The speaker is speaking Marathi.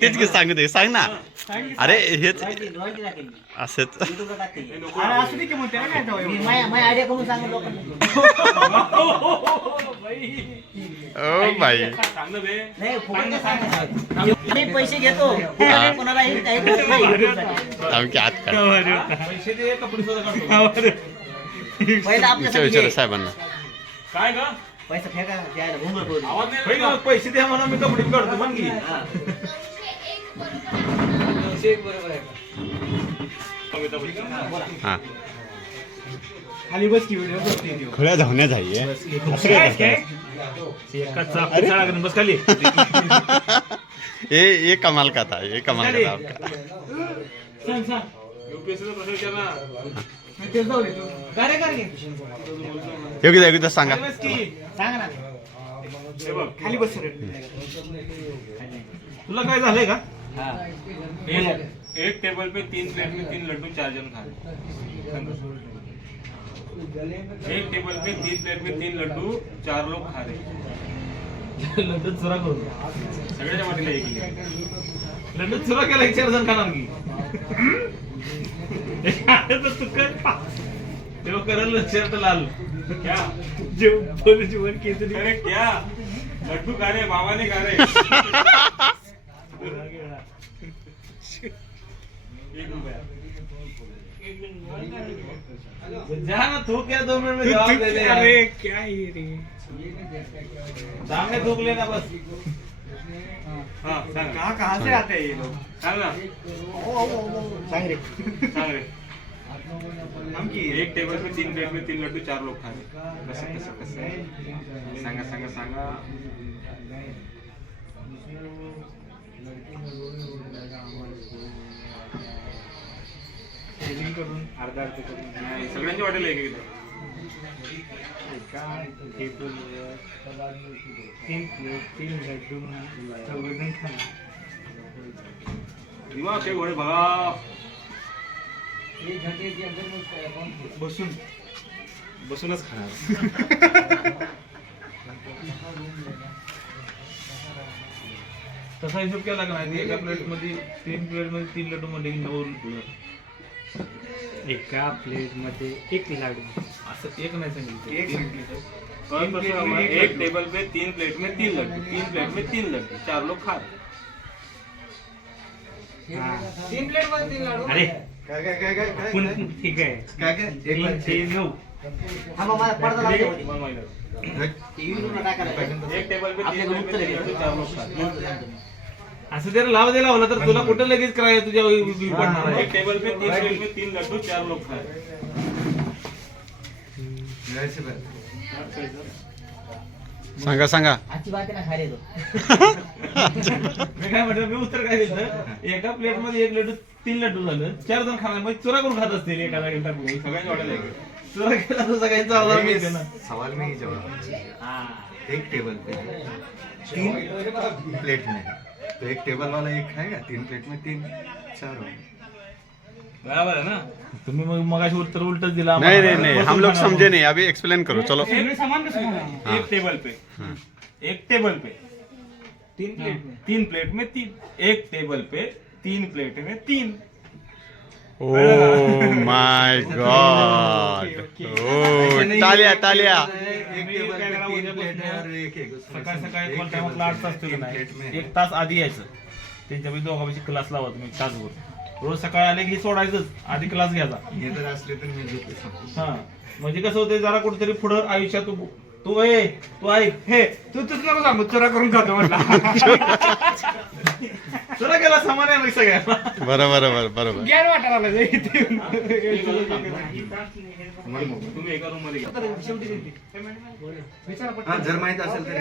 तेच की सांगू दे सांग ना. अरे हेच असंच ओ बाई. पैसे घेतो. आम्ही आत काढ. पैसे दे कपडे सुद्धा काढतो. साठी. पहिलं विचार. साहेबांना. काय का पैसा फेका द्यायला भोंगळ करू का? का? पैसे द्या म्हणून मी कपडे काढतो म्हण की हा. हा खाली बस की व्हिडिओ करते ती. खुल्या धावण्या झाली काय काय? एका चापटी चाळा करून बस खाली ये ये कमाल का था ये कमाल का था आपका सांग सांग UPSC चा प्रश्न विचार ना. ते जाऊ दे तू. काय रे, काय रे? योगिता योगिता सांगा खाली बस हे खाली. तुला काय झालंय का हा. एक एक टेबल पे तीन प्लेट में तीन लड्डू चार जन खा रहे हैं। एक टेबल पे तीन प्लेट में तीन लड्डू चार लोग खा रहे। लड्डू चुरा करू सगळ्याच्या वाटीला एक एक. लड्डू चुरा केला की चार जण खाणार की तू कर. तेव्हा करल शर्ट लाल क्या जेव बोल जीवन केसरी अरे क्या लड्डू खा रहे बाबा ने खा रहे एक रुपया जा ना क्या दो मिनट में जवाब दे दे अरे क्या ये रे सामने थूक लेना बस हाँ कहाँ कहाँ से आते हैं ये लोग सांग ना. सांग रे. सांग रे. हम की. एक टेबल पे तीन प्लेट में तीन लड्डू चार लोग खा रहे हैं. कसं कसं कसं? सांगा सांगा सांगा. करून. अर्धा अर्ध करून. सगळ्यांची वाटेल एक एक टेबलवर तीन प्लेट तीन लड्डू चौघजण खाणार दिमाग शेक होणे बघा. बसून. बसूनच खाणार. तसा हिशोब केला का नाही? एका प्लेटमध्ये तीन प्लेटमध्ये तीन लड्डू मध्ये नऊ लड्डू एका प्लेटमध्ये एक लाडू असं एक नाही सांगितलं एक तीन सांगितलं. और तीन बस प्लेट में एक, एक लड्डू। टेबल पे तीन प्लेट में तीन लड्डू तीन प्लेट में तीन लड्डू चार लोग खा रहे हैं. तीन प्लेटमध्ये तीन लाडू अरे काय काय काय काय पण ठीक आहे काय काय तीन ते नऊ हा मग मला पडदा लागतो वरती. मला माहीत आहे. TV वर टाकायला पाहिजे. एक टेबल पे तीन आपल्याकडे प्लेट में उत्तर तीन आहे. लड्डू चार लोग खा रहे. नंतर सांगतो मी. असं जर लाव दे लावला तर तुला कुठं लगेच करायला तुझ्या उपयोगी पडणार आहे. एक टेबल पे तीन तीन लड्डू चार हैं. सांगा सांगा. आजची बात आहे ना खाली येतो. मी काय म्हटलं मी उत्तर काय दिलं? एका प्लेटमध्ये एक लड्डू तीन लड्डू झालं. चार जण खाणार मग चुरा करून खात असतील? एका जागी टाकून. चुरा केला तर सगळ्यांचा आवाज ना सवाल में एक टेबल पे तीन प्लेट में तो एक टेबल वाला एक खाएगा तीन प्लेट में तीन चार हो बराबर है ना? तुम्ही मग मगाशी उत्तर उलटच दिला नहीं नहीं नहीं हम लोग समझे नहीं अभी एक्सप्लेन करो चलो. हाँ। एक टेबल पे. हाँ. एक टेबल पे. तीन प्लेट में तीन प्लेट में तीन एक टेबल पे तीन प्लेट में तीन. ओ माय गॉड. ओ तालिया तालिया. सकाळी सकाळी असतो की तीन नाही एक तास आधी यायचं. त्यांच्या दोघांपाशी क्लास लावा तुम्ही तासभर. रोज सकाळी आले की सोडायचंच. आधी क्लास घ्यायचा. हा म्हणजे कसं होतं जरा कुठेतरी पुढं आयुष्यात तू तू ए तू ऐक. हे तू तुझ नको सांगू चोरा करून खातो म्हटला चोरा केला समान आहे मग सगळ्यांना बरोबर बरोबर बरोबर ज्ञान वाटायला लागलं तुम्ही एका रूममध्ये घ्या. जर माहीत असेल तर?